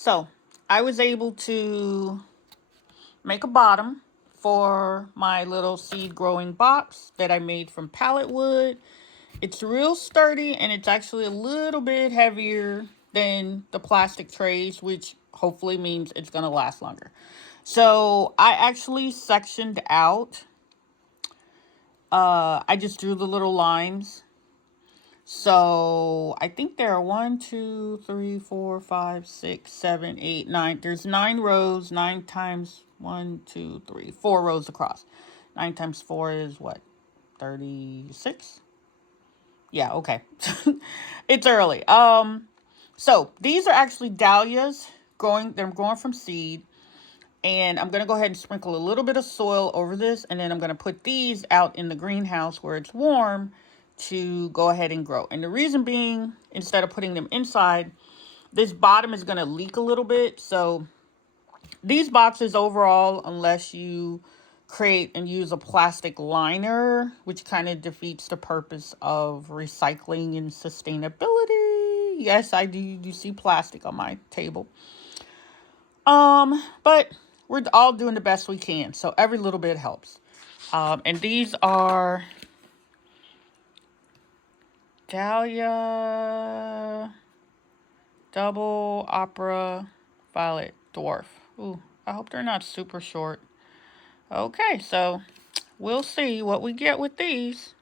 So I was able to make a bottom for my little seed growing box that I made from pallet wood. It's real sturdy and it's actually a little bit heavier than the plastic trays, which hopefully means it's going to last longer. So I actually sectioned out. I just drew the little lines. So I think there are 1, 2, 3, 4, 5, 6, 7, 8, 9. There's 9 rows. 9 times 1, 2, 3, 4 rows across. 9 times 4 is what? 36? Yeah, okay. It's early. So these are actually dahlias growing. They're growing from seed. And I'm going to go ahead and sprinkle a little bit of soil over this. And then I'm going to put these out in the greenhouse where it's warm to go ahead and grow. And the reason being, instead of putting them inside, this bottom is going to leak a little bit. So these boxes overall, unless you create and use a plastic liner, which kind of defeats the purpose of recycling and sustainability. Yes, I do see plastic on my table. But we're all doing the best we can. So every little bit helps. And these are Dahlia Double Opera Violet Dwarf. Ooh, I hope they're not super short. Okay, so we'll see what we get with these.